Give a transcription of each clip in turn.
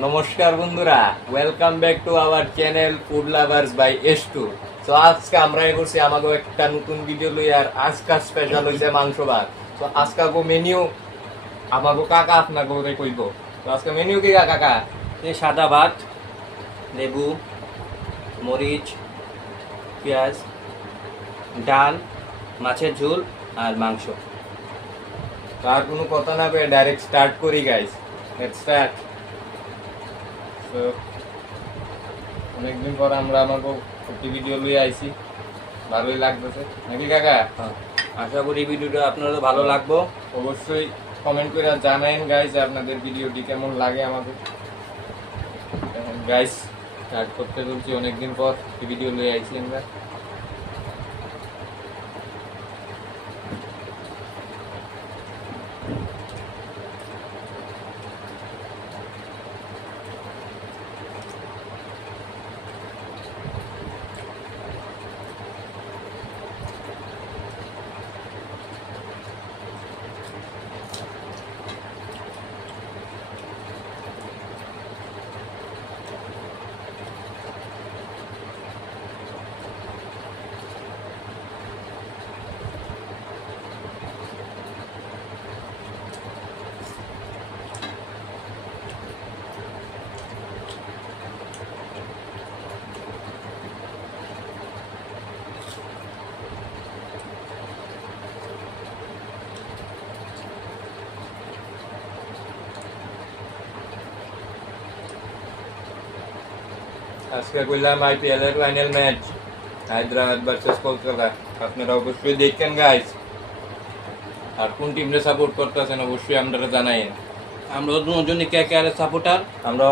নমস্কার বন্ধুরা, welcome back to our channel food lovers by S2। তো আজকে আমরা করছি আমাকে একটা নতুন ভিডিও লই, আর আজকে স্পেশাল হইছে মাংস ভাত। তো আজকে মেনিউ আমাকে কাকা আপনাকে কইব। তো আজকে মেনিউ কি কাকা? এই সাদা ভাত, লেবু, মরিচ, পেঁয়াজ, ডাল, মাছের ঝোল আর মাংস। তার কোনো কথা না কয়ে ডাইরেক্ট স্টার্ট করি গাইস। Let's start. তো অনেকদিন পর আমরা আমাকে একটি ভিডিও লই আইছি, ভালোই লাগতেছে নাকি কাকা? আশা করি ভিডিওটা আপনাদের ভালো লাগবো। অবশ্যই কমেন্ট করে জানাইন গাইস যে আপনাদের ভিডিওটি কেমন লাগে আমাদের। গাইস স্টার্ট করতে চলছি, অনেকদিন পর ভিডিও লই আইছি আমরা। আজকে কইলাম IPL এর final match, Hyderabad versus Kolkata. আপনারা অবশ্যই দেখেন গাইস, আর কোন টিমরে সাপোর্ট করতেছেন অবশ্যই আপনারা জানাইন। আমরা দুজনই KKR এর সাপোর্টার। আমরা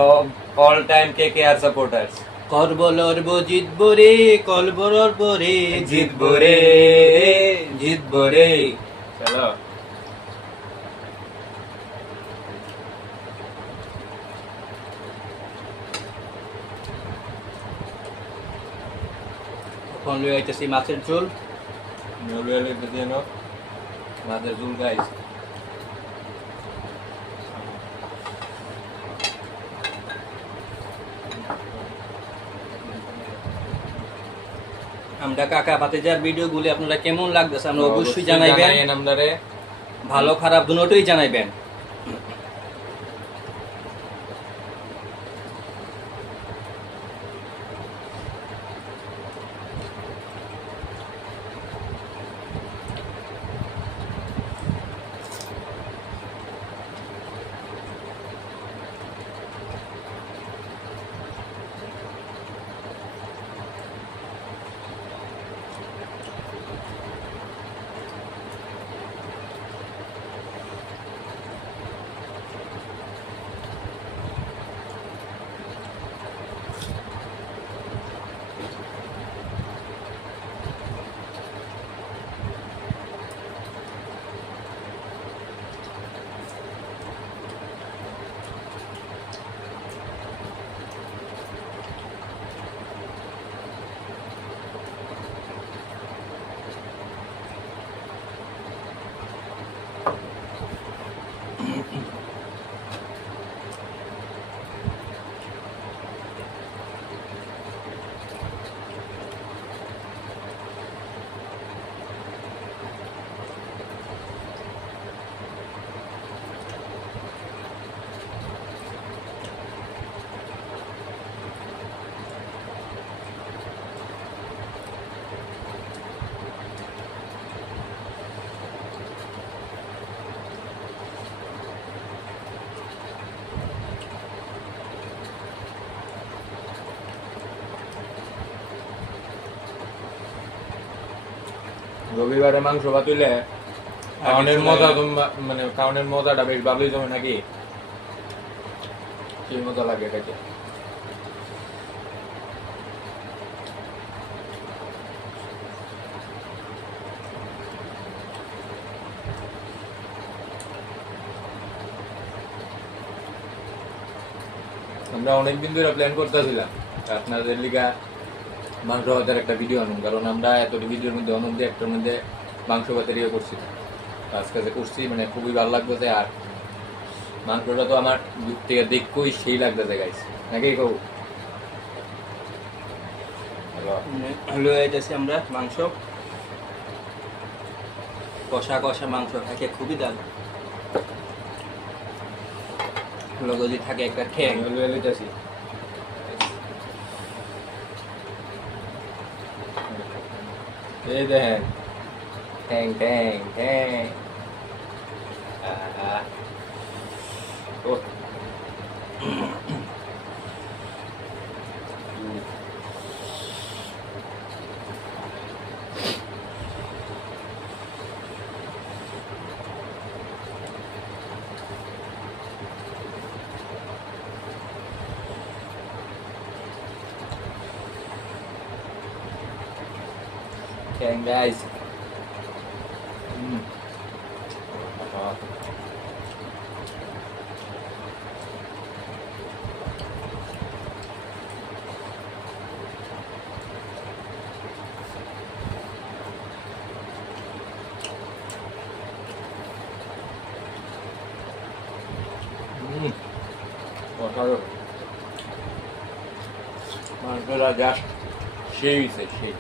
অল টাইম KKR সাপোর্টার্স। করবো লড়বো জিতবো রে, করবো লড়বো রে, জিতবো রে, জিতবো রে। চলো এখন লই আইতেছি মাছের ঝোল। মাছের ঝোল গাইস। আমরা কাকা ভাতিজার ভিডিওগুলি আপনারা কেমন লাগতেছে আমরা অবশ্যই জানাইবেন। আপনারে ভালো খারাপ দুটোই জানাইবেন। রবিবারে মাংস ভাত হইলে খাওয়ানোর মজা তো মানে খাওয়ানোর মজাটা বেশ ভালোই জমে নাকি? কি মজা লাগে এটাকে। আমরা অনেকদিন ধরে প্ল্যান করতেছিলাম আপনাদের লিগা মাংস ভাতের একটা ভিডিও আনুন, কারণ আমরা এতটি ভিডিওর মধ্যে অনন্দ একটার মধ্যে মাংস ভাতের ইয়ে করছি। আজকে যে করছি মানে খুবই ভালো লাগতেছে। আর মাংসটা তো আমার দূর থেকে দেখবই সেই লাগতেছে গাইস, নাকি কৌ? হলো যাচ্ছি আমরা মাংস, কষা কষা মাংস থাকে, খুবই দাম যদি থাকে একটা ঠ্যাং। এই দেখেন, ঠ্যাং ঠ্যাং ঠ্যাং। ও ঠ্যাং গাইস। অসাধারণ মাংসটা, জাস্ট সেই হয়েছে সেই।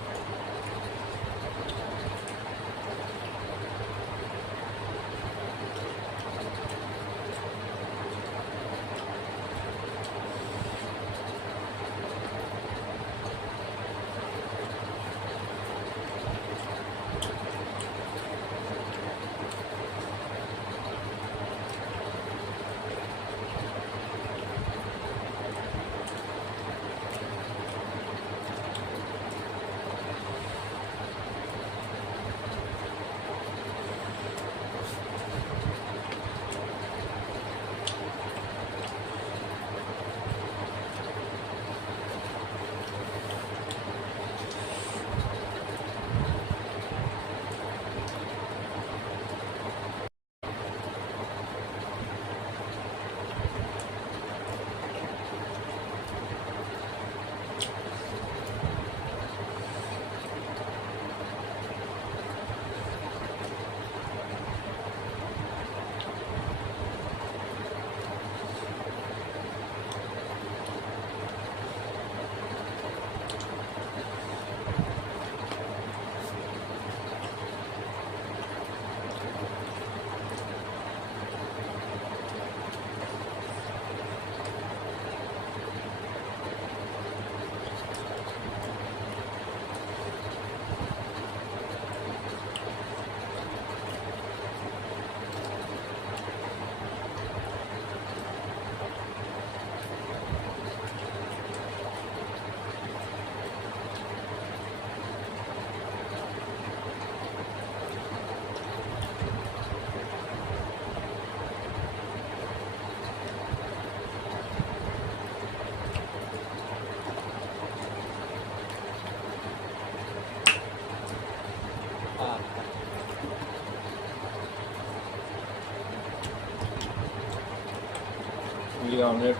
অনেক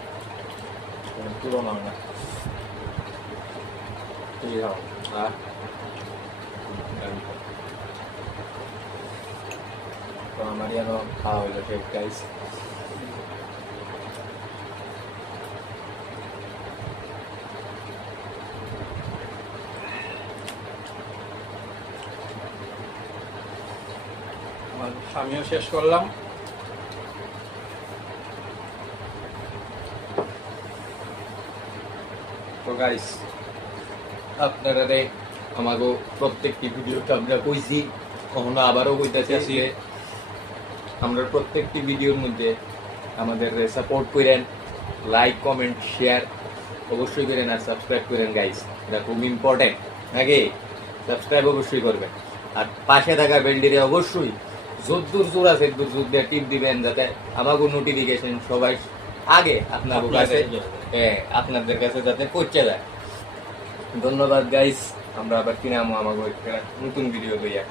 তুলনা হয় না, তো আমারই যেন খাওয়া হইলো শেষ গাইস। আমার স্বামীও শেষ করলাম। তো গাইস, আপনারা আমাকে প্রত্যেকটি ভিডিওতে আমরা কইছি, কখনো আবারও কইতাছি আজকে, আমরা প্রত্যেকটি ভিডিওর মধ্যে আমাদের সাপোর্ট করেন, লাইক কমেন্ট শেয়ার অবশ্যই করেন, আর সাবস্ক্রাইব করেন গাইস, এটা খুব ইম্পর্টেন্ট। নাকি সাবস্ক্রাইব অবশ্যই করবেন, আর পাশে থাকা বেলটিরে অবশ্যই যদ্দূর জোর আছে দূর জোর দিয়ে টিপ দিবেন, যাতে আমাকে নোটিফিকেশন সবাই আগে আপনাদের কাছে যাতে পৌঁছে যায়। ধন্যবাদ গাইস, আমরা আবার কিনামো আমাকে একটা নতুন ভিডিও লইয়া।